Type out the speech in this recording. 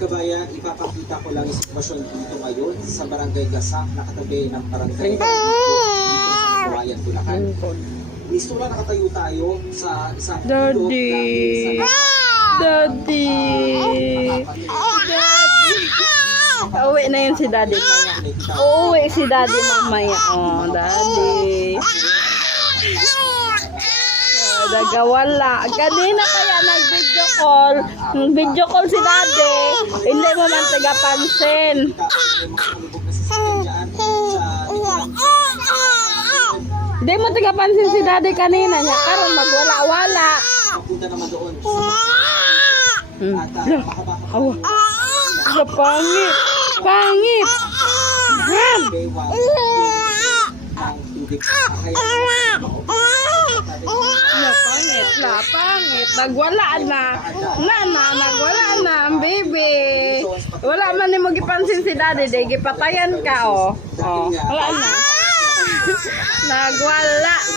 kabayan, ipapakita ko lang yung sitwasyon dito ngayon sa Barangay Gasak, nakatabi ng Barangay dito sa Kawayan, Bulacan. Gusto lang nakatayo tayo sa isang Daddy! Daddy! Uuwi na yun si Daddy mamaya. Uuwi si Daddy mamaya. Oh, Daddy. Nagawala. Kanina kaya nag-video call. Nag-video call si Daddy. Hindi mo man tagapansin. Hindi mo tagapansin si Daddy kanina niya. Karon magwala-wala. Punta naman doon. Awa. Pangit. Pangit. Ram. Pangit la, pangit. Nagwala na. Nagwala na ang baby. Wala man ni mo gipansin si Daddy, day gipatayan ka oh. Oh, wala na. Nagwala.